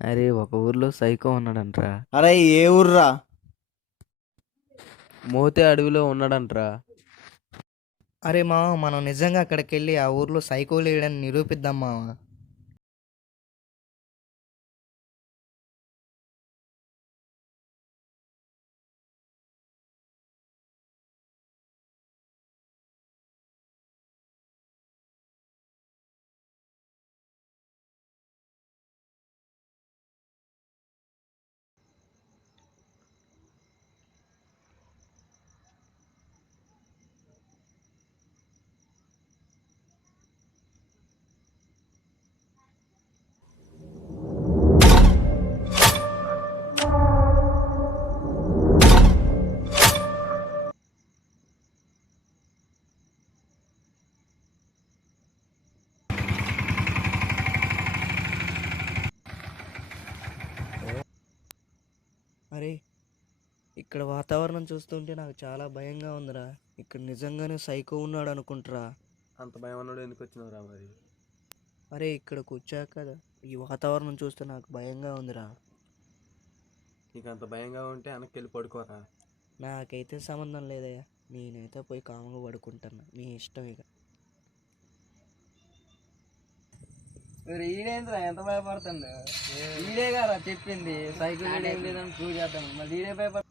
అరే ఒక ఊర్లో సైకో ఉన్నాడంట్రా. అరే ఏ ఊర్రా? మోతే అడవిలో ఉన్నాడంట్రా. అరే మామ, మనం నిజంగా అక్కడికి వెళ్ళి ఆ ఊర్లో సైకో లేడని నిరూపిద్దాం మామ. అరే ఇక్కడ వాతావరణం చూస్తుంటే నాకు చాలా భయంగా ఉందిరా. ఇక్కడ నిజంగానే సైకో ఉన్నాడు అనుకుంటారా. అంత భయం అన్నాడు ఎందుకు వచ్చినావురా మరి? అరే ఇక్కడికి వచ్చాక ఈ వాతావరణం చూస్తే నాకు భయంగా ఉందిరా. నీకు అంత భయంగా ఉంటే వెనక్కి వెళ్ళి పడుకోరా. నాకైతే సంబంధం లేదయ్యా, నేనైతే పోయి కాముగా పడుకుంటాను, మీ ఇష్టం ఇక. ఈడేంద్రా ఎంత భయపడుతుండు? ఈడే గారా చెప్పింది సైకిల్ ఏం లేదని ప్రూవ్ చేద్దాం, మళ్ళీ ఈడే భయపడ.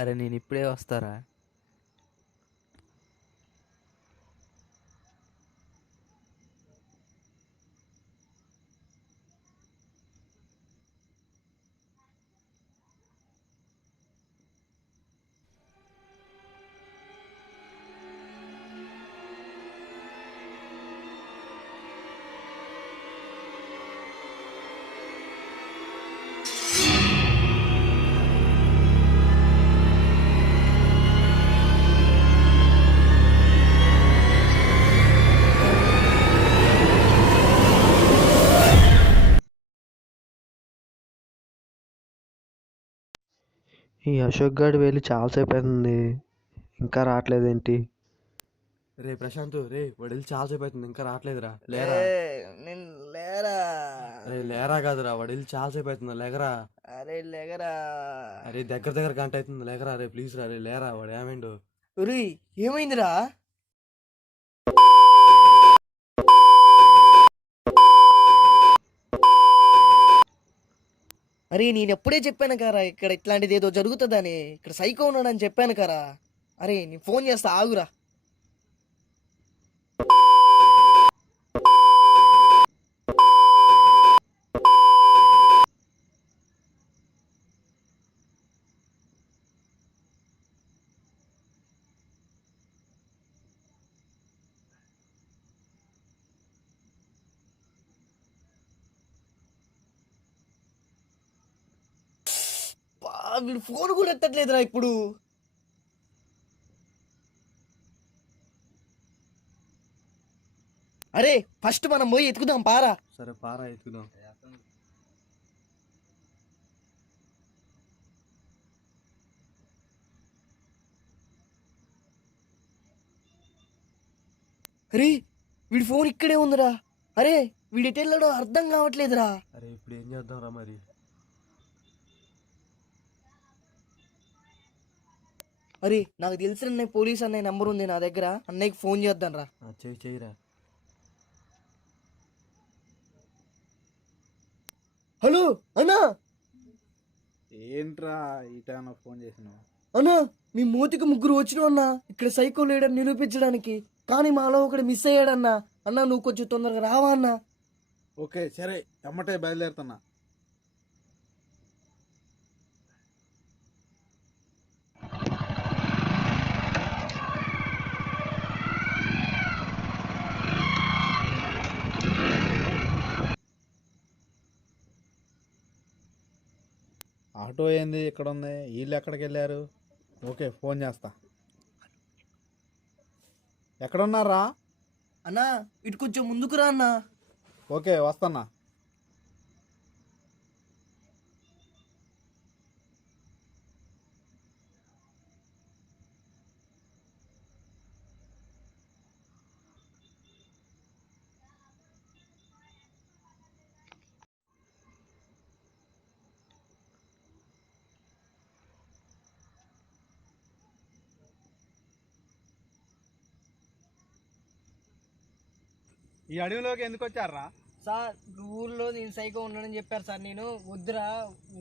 అరే నేను ఇప్పుడే వస్తారా. ఈ అశోక్ గాడు వెళ్ళి చాలాసేపు అవుతుంది, ఇంకా రావట్లేదేంటి? రే ప్రశాంత్, రే వాడు వెళ్ళి చాలాసేపు అవుతుంది ఇంకా రావట్లేదురా. లేరా? నేను లేరా. అరే లేరా కాదురా, వాడు వెళ్ళి చాలాసేపు అవుతుంది, లేకరా. అరే లేగరా. అరే దగ్గర దగ్గర గంట అవుతుంది, లేకరా. రే ప్లీజ్ రా, రే లేరా. వాడు ఏమైండు? ఒరే ఏమైందిరా? అరే నేను ఎప్పుడే చెప్పాను కరా ఇక్కడ ఇట్లాంటిది ఏదో జరుగుతుందని, ఇక్కడ సైకో ఉన్నాడని చెప్పాను కరా. అరే నేను ఫోన్ చేస్తా, ఆగురా. వీడు ఫోన్ కూడా ఎత్తట్లేదురా ఇప్పుడు. అరే ఫస్ట్ మనం పోయి ఎత్తుకుదాం పారా. సరే పారా ఎత్తుకుదాం. అరే వీడి ఫోన్ ఇక్కడే ఉందిరా. అరే వీడి ఎటు వెళ్ళాడో అర్థం కావట్లేదురా. అరే ఇప్పుడు ఏం చేద్దాం రా మరి? అరే నాకు తెలిసిన అన్నయ్య పోలీస్ అన్నయ్య నెంబర్ ఉంది నా దగ్గర, అన్నయ్యకి ఫోన్ చేద్దాం రా. చెయ్యి చెయ్యిరా. హలో అన్నా. ఏంట్రా ఇటా ఫోన్ చేసినావు? అన్నా మీ మూతికి ముగ్గురు వచ్చినావు అన్నా, ఇక్కడ సైకో లేడని నిరూపించడానికి. కానీ మాలో ఒకటి మిస్ అయ్యాడన్నా. అన్నా నువ్వు కొంచెం తొందరగా రావా అన్నా. ఓకే సరే, ఎమ్మటే బయలుదేరుతున్నా. ఆటో ఏంది ఇక్కడ ఉంది? వీళ్ళు ఎక్కడికి వెళ్ళారు? ఓకే ఫోన్ చేస్తా. ఎక్కడున్నారా? అన్నా ఇటు కొంచెం ముందుకు రా అన్నా. ఓకే వస్తున్నా. ఈ అడవిలోకి ఎందుకు వచ్చారా? సార్ ఊళ్ళో నేను సైకో ఉన్నాడని చెప్పారు సార్. నేను వద్దురా,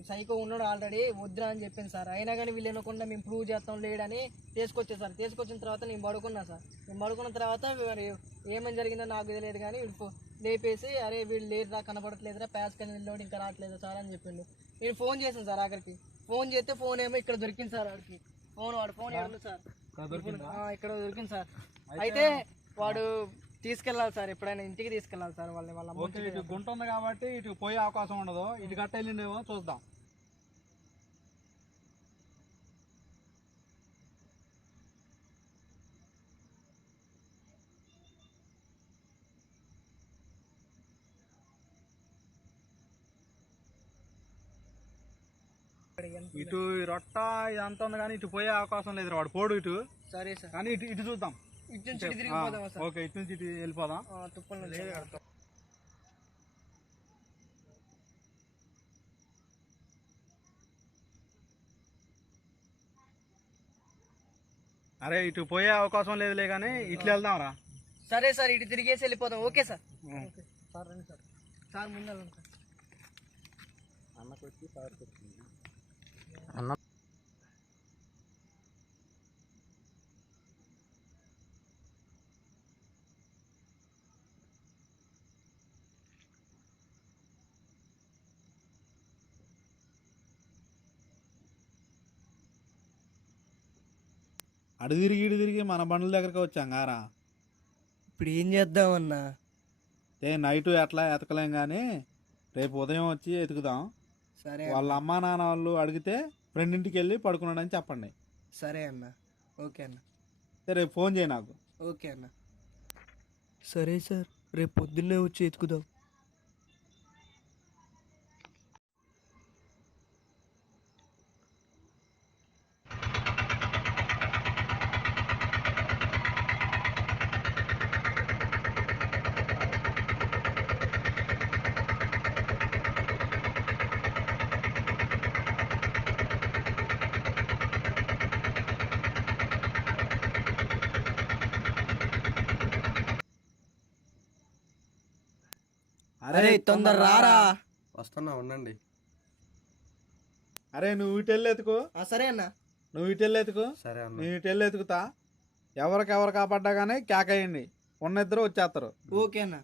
సైకో ఉన్నాడు ఆల్రెడీ, వద్దురా అని చెప్పాను సార్. అయినా కానీ వీళ్ళు వినకుండా మేము ప్రూవ్ చేస్తాం లేడని తీసుకొచ్చా సార్. తీసుకొచ్చిన తర్వాత నేను పడుకున్నా సార్. నేను పడుకున్న తర్వాత మరి ఏమని జరిగిందో నాకు తెలియదు కానీ వీడు లేపేసి, అరే వీళ్ళు లేదురా, కనపడట్లేదురా, ప్యాస్ కానీ వెళ్ళాడు, ఇంకా రావట్లేదు సార్ అని చెప్పిండు. నేను ఫోన్ చేశాను సార్ ఆఖరికి. ఫోన్ చేస్తే ఫోన్ ఏమో ఇక్కడ దొరికింది సార్. వాడికి వాడు ఫోన్ ఎవరు సార్ ఇక్కడ దొరికింది సార్. అయితే వాడు తీసుకెళ్ళాలి సార్, ఎప్పుడైనా ఇంటికి తీసుకెళ్ళాలి సార్ వాళ్ళని. వాళ్ళ ఓకే, ఇటు గుంట ఉంది కాబట్టి ఇటు పోయే అవకాశం ఉండదు. ఇటు గట్ట వెళ్ళిండేమో చూద్దాం. ఇటు ఈ రొట్ట ఇదంతా ఉంది కానీ ఇటు పోయే అవకాశం లేదు. వాడు పోడు ఇటు. సరే సార్, కానీ ఇటు ఇటు చూద్దాం. ఇటు నుంచి ఇటు తిరిగిపోదామా సార్? ఓకే, ఇటు నుంచి ఇటు వెళ్ళిపోదాం. తుప్పలు అరే ఇటు పోయే అవకాశం లేదులే కానీ ఇట్లా వెళ్దాం రా. సరే సార్, ఇటు తిరిగేసి వెళ్ళిపోదాం. Okay sir. ఓకే సార్, రండి సార్. సార్ ముందు వెళ్ళండి సార్. అన్న అడు తిరిగి ఇటు తిరిగి మన బండ్ల దగ్గరికి వచ్చాం గారా. ఇప్పుడు ఏం చేద్దామన్నా? నైట్ ఎట్లా ఎతకలేం కానీ రేపు ఉదయం వచ్చి ఎతుకుదాం. సరే వాళ్ళ అమ్మా నాన్న వాళ్ళు అడిగితే ఫ్రెండ్ ఇంటికి వెళ్ళి పడుకున్నాడని చెప్పండి. సరే అన్న. ఓకే అన్న. రేపు ఫోన్ చేయి నాకు. ఓకే అన్న. సరే సార్, రేపు పొద్దున్నే వచ్చి ఎత్తుకుదాం. అరే తొందర రారా. వస్తున్నా, ఉండండి. అరే నువ్వు ఇటు వెళ్ళి ఎత్తుకో. సరే అన్న. నువ్వు ఇటు వెళ్ళి ఎత్తుకో. సరే అన్న. నేను ఇటు వెళ్ళి ఎత్తుకుతా. ఎవరు కాపాడ్డా కానీ కేకయ్యండి. ఉన్న ఇద్దరు వచ్చేస్తారు. ఓకే అన్న.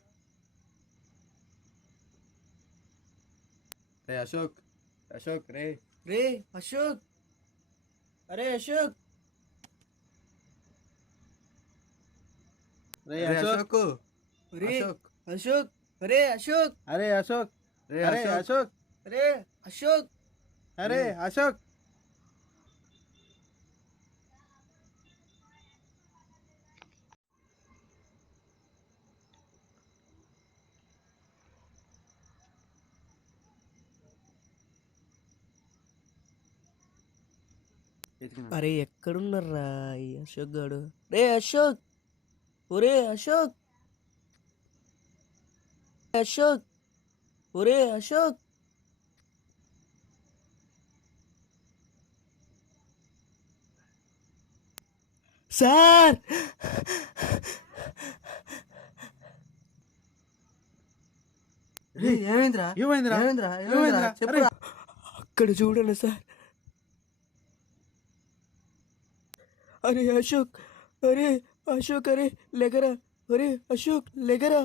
రే అశోక్, అశోక్ రే. రే అశోక్, అరే అశోక్, రే రే అశోక్. రే అశోక్, అశోక్, అరే అశోక్, అరే అశోక్. రే అరే అశోక్. అశోక్. అరే అశోక్. అరే అశోక్. అరే ఎక్కడున్నారా ఈ అశోక్ గాడు? రే అశోక్, ఒరే అశోక్, అశోక్, ఒరే అశోక్. సార్, ఏమైందిరా? ఏమైందిరా? ఏమైందిరా? ఏమైందిరా? చెప్పు. అక్కడ చూడండి సార్. అరే అశోక్, అరే అశోక్, అరే లెగరా, అరే అశోక్ లెగరా.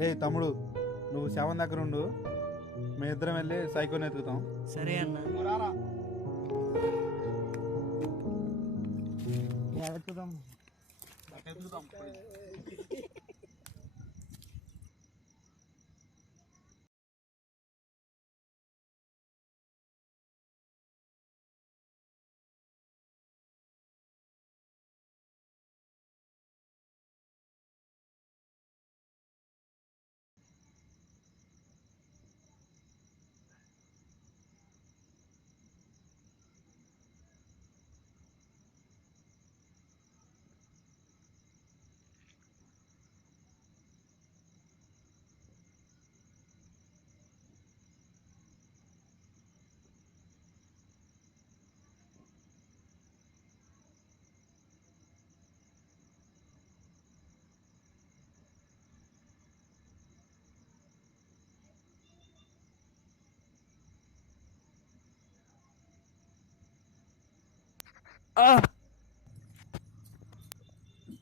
రే తమ్ముడు, నువ్వు శవం దగ్గర ఉండు. మేము ఇద్దరం వెళ్ళి సైకోని ఎత్తుకుతాం. సరే అన్న. నువ్వు రారా.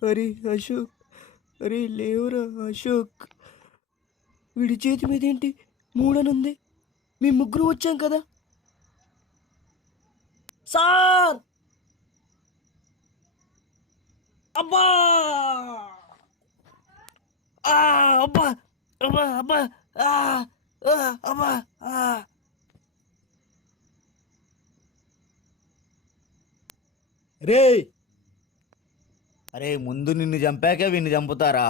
అరే అశోక్, అరే లేవురా అశోక్. వీడి చేతి మీద ఏంటి 3 అని ఉంది? మేము ముగ్గురు వచ్చాం కదా సార్. అబ్బా అబ్బా అబ్బా అబ్బా అబ్బా. రే అరే, ముందు నిన్ను చంపాక వీడిని చంపుతారా?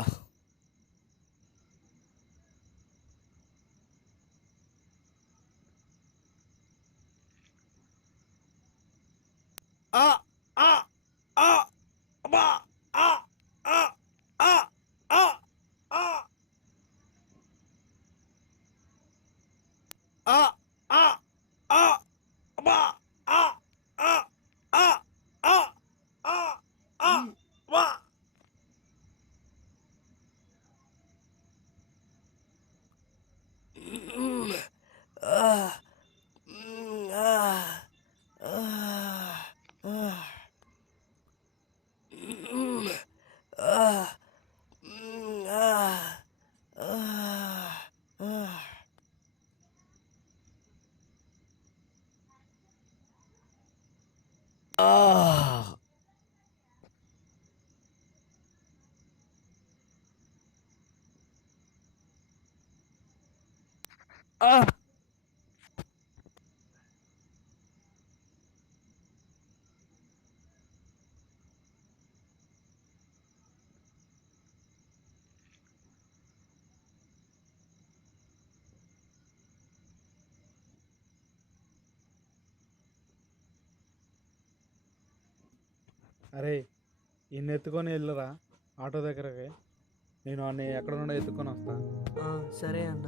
అరే ఇన్ని ఎత్తుకొని వెళ్ళరా ఆటో దగ్గరకి, నేను అన్ని ఎక్కడ నుండో ఎత్తుకొని వస్తా. సరే అన్న.